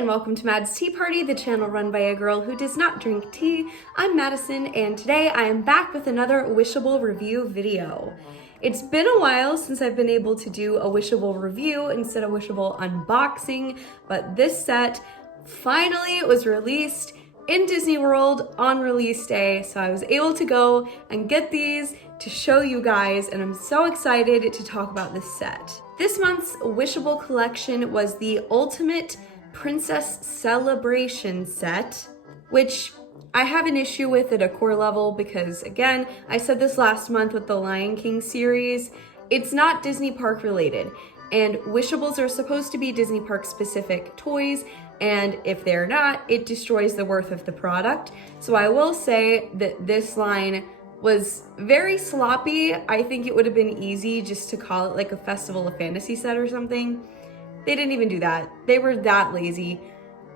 and welcome to Mad's Tea Party, the channel run by a girl who does not drink tea. I'm Madison, and today I am back with another Wishable review video. It's been a while since I've been able to do a Wishable review instead of Wishable unboxing, but this set finally was released in Disney World on release day, so I was able to go and get these to show you guys, and I'm so excited to talk about this set. This month's Wishable collection was the Ultimate Princess Celebration set, which I have an issue with at a core level because, again, I said this last month with the Lion King series, it's not Disney park related, and Wishables are supposed to be Disney park specific toys, and if they're not, it destroys the worth of the product. So I will say that this line was very sloppy. I think it would have been easy just to call it like a Festival of Fantasy set or something. They didn't even do that. They were that lazy.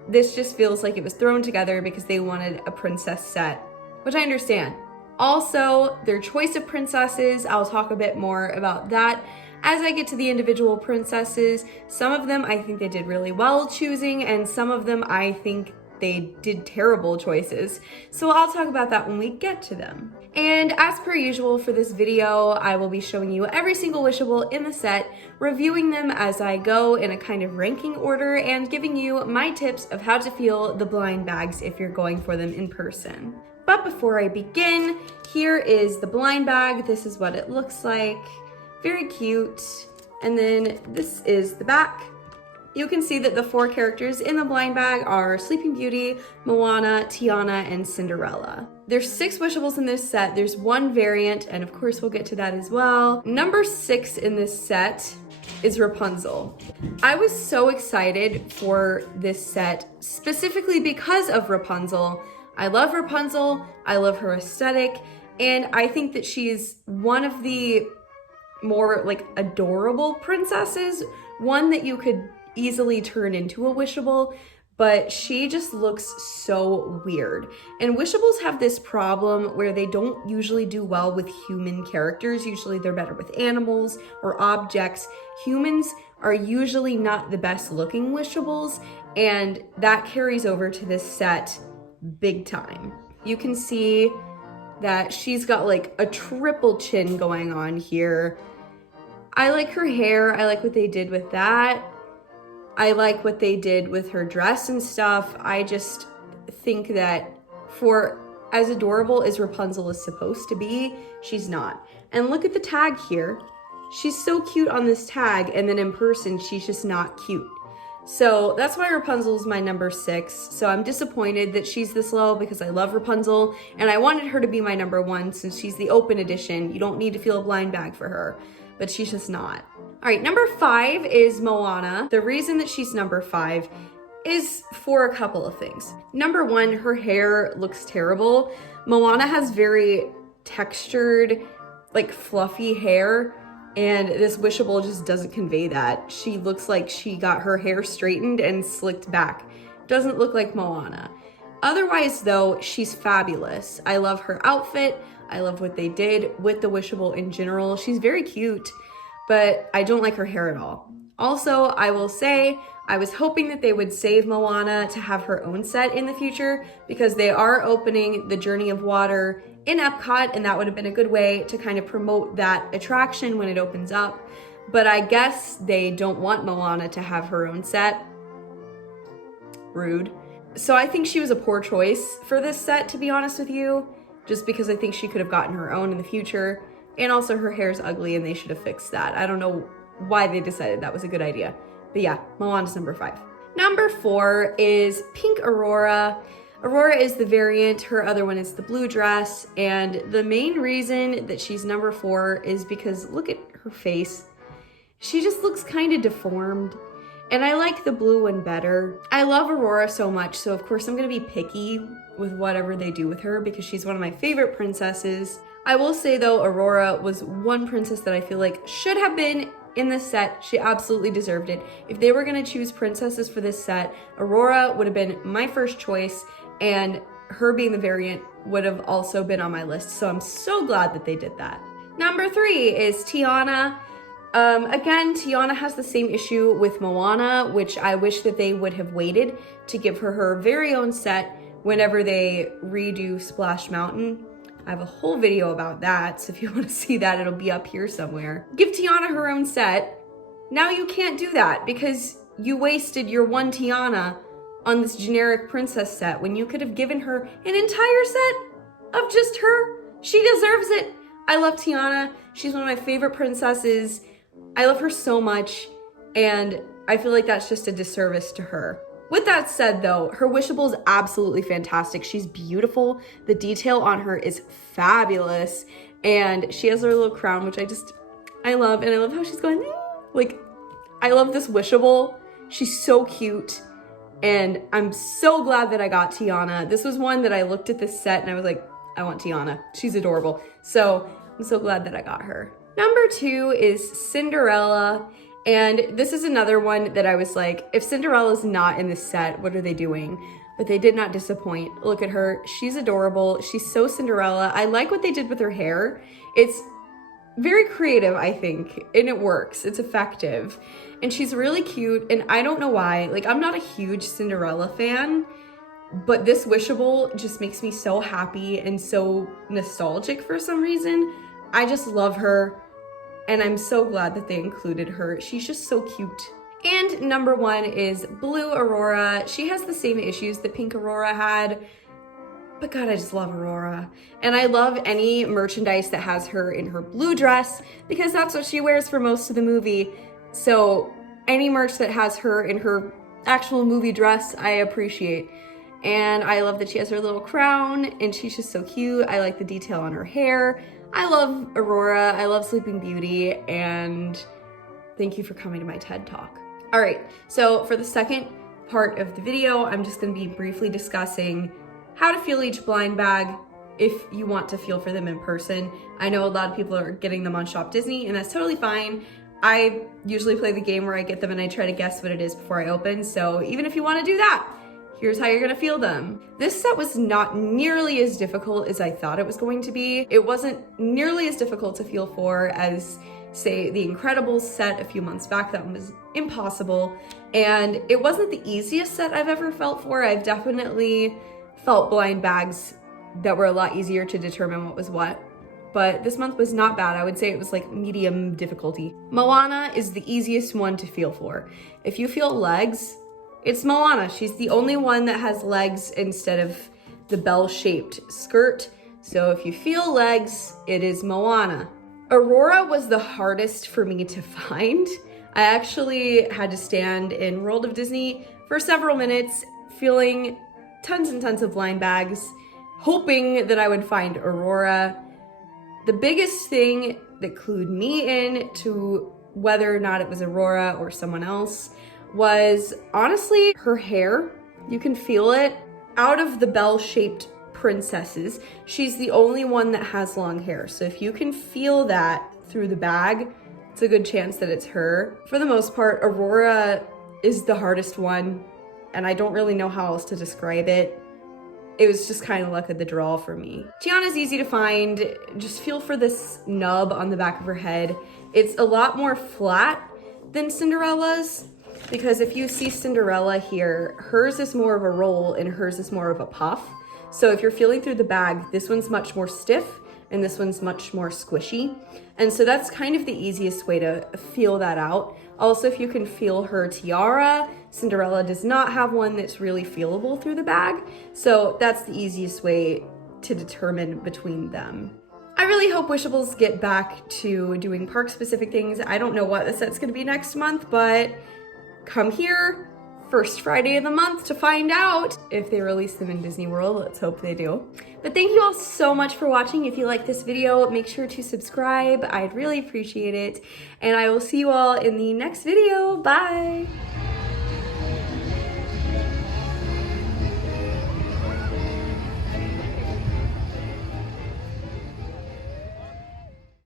This just feels like it was thrown together because they wanted a princess set, which I understand. Also, their choice of princesses, I'll talk a bit more about that as I get to the individual princesses. Some of them I think they did really well choosing, and some of them I think they did terrible choices. So I'll talk about that when we get to them. And as per usual for this video, I will be showing you every single Wishable in the set, reviewing them as I go in a kind of ranking order, and giving you my tips of how to feel the blind bags if you're going for them in person. But before I begin, here is the blind bag. This is what it looks like. Very cute. And then this is the back. You can see that the 4 characters in the blind bag are Sleeping Beauty, Moana, Tiana, and Cinderella. There's 6 Wishables in this set. There's 1 variant, and of course we'll get to that as well. Number 6 in this set is Rapunzel. I was so excited for this set, specifically because of Rapunzel. I love Rapunzel, I love her aesthetic, and I think that she's one of the more like adorable princesses, one that you could easily turn into a Wishable, but she just looks so weird. And Wishables have this problem where they don't usually do well with human characters. Usually they're better with animals or objects. Humans are usually not the best looking Wishables, and that carries over to this set big time. You can see that she's got like a triple chin going on here. I like her hair. I like what they did with that. I like what they did with her dress and stuff. I just think that for as adorable as Rapunzel is supposed to be, she's not. And look at the tag here. She's so cute on this tag, and then in person, she's just not cute. So that's why Rapunzel's my number 6. So I'm disappointed that she's this low because I love Rapunzel, and I wanted her to be my number 1 since she's the open edition. You don't need to feel a blind bag for her, but she's just not. All right, number 5 is Moana. The reason that she's number 5 is for a couple of things. Number 1, her hair looks terrible. Moana has very textured, like fluffy hair, and this Wishable just doesn't convey that. She looks like she got her hair straightened and slicked back. Doesn't look like Moana. Otherwise though, she's fabulous. I love her outfit. I love what they did with the Wishable in general. She's very cute, but I don't like her hair at all. Also, I will say, I was hoping that they would save Moana to have her own set in the future because they are opening the Journey of Water in Epcot, and that would have been a good way to kind of promote that attraction when it opens up. But I guess they don't want Moana to have her own set. Rude. So I think she was a poor choice for this set, to be honest with you, just because I think she could have gotten her own in the future. And also her hair's ugly and they should have fixed that. I don't know why they decided that was a good idea. But yeah, Moana's number 5. Number 4 is Pink Aurora. Aurora is the variant, her other one is the blue dress, and the main reason that she's number 4 is because look at her face. She just looks kind of deformed, and I like the blue one better. I love Aurora so much, so of course I'm gonna be picky with whatever they do with her because she's one of my favorite princesses. I will say though, Aurora was one princess that I feel like should have been in this set. She absolutely deserved it. If they were gonna choose princesses for this set, Aurora would have been my first choice, and her being the variant would have also been on my list. So I'm so glad that they did that. Number 3 is Tiana. Again, Tiana has the same issue with Moana, which I wish that they would have waited to give her her very own set whenever they redo Splash Mountain. I have a whole video about that, so if you want to see that, it'll be up here somewhere. Give Tiana her own set. Now you can't do that because you wasted your one Tiana on this generic princess set when you could have given her an entire set of just her. She deserves it. I love Tiana. She's one of my favorite princesses. I love her so much, and I feel like that's just a disservice to her. With that said though, her Wishable is absolutely fantastic. She's beautiful. The detail on her is fabulous, and she has her little crown, which I love, and I love how she's going, like, I love this Wishable. She's so cute, and I'm so glad that I got Tiana. This was one that I looked at this set and I was like, I want Tiana. She's adorable. So I'm so glad that I got her. Number 2 is Cinderella. And this is another one that I was like, if Cinderella's not in this set, what are they doing? But they did not disappoint. Look at her. She's adorable. She's so Cinderella. I like what they did with her hair. It's very creative, I think, and it works. It's effective. And she's really cute, and I don't know why. Like, I'm not a huge Cinderella fan, but this Wishable just makes me so happy and so nostalgic for some reason. I just love her, and I'm so glad that they included her. She's just so cute. And number 1 is Blue Aurora. She has the same issues that Pink Aurora had, but God, I just love Aurora. And I love any merchandise that has her in her blue dress because that's what she wears for most of the movie. So any merch that has her in her actual movie dress, I appreciate. And I love that she has her little crown, and she's just so cute. I like the detail on her hair. I love Aurora. I love Sleeping Beauty, and thank you for coming to my TED Talk. All right, so for the second part of the video, I'm just gonna be briefly discussing how to feel each blind bag if you want to feel for them in person. I know a lot of people are getting them on Shop Disney, and that's totally fine. I usually play the game where I get them and I try to guess what it is before I open, so even if you wanna do that, here's how you're gonna feel them. This set was not nearly as difficult as I thought it was going to be. It wasn't nearly as difficult to feel for as, say, the Incredibles set a few months back. That one was impossible. And it wasn't the easiest set I've ever felt for. I've definitely felt blind bags that were a lot easier to determine what was what. But this month was not bad. I would say it was like medium difficulty. Moana is the easiest one to feel for. If you feel legs, it's Moana. She's the only one that has legs instead of the bell-shaped skirt. So if you feel legs, it is Moana. Aurora was the hardest for me to find. I actually had to stand in World of Disney for several minutes, feeling tons and tons of blind bags, hoping that I would find Aurora. The biggest thing that clued me in to whether or not it was Aurora or someone else was honestly her hair. You can feel it. Out of the bell-shaped princesses, she's the only one that has long hair. So if you can feel that through the bag, it's a good chance that it's her. For the most part, Aurora is the hardest one, and I don't really know how else to describe it. It was just kind of luck of the draw for me. Tiana's easy to find. Just feel for this nub on the back of her head. It's a lot more flat than Cinderella's, because if you see Cinderella here, hers is more of a roll and hers is more of a puff. So if you're feeling through the bag, this one's much more stiff and this one's much more squishy. And so that's kind of the easiest way to feel that out. Also, if you can feel her tiara, Cinderella does not have one that's really feelable through the bag. So that's the easiest way to determine between them. I really hope Wishables get back to doing park-specific things. I don't know what the set's gonna be next month, but come here first Friday of the month to find out if they release them in Disney World. Let's hope they do. But thank you all so much for watching. If you like this video, make sure to subscribe. I'd really appreciate it. And I will see you all in the next video. Bye.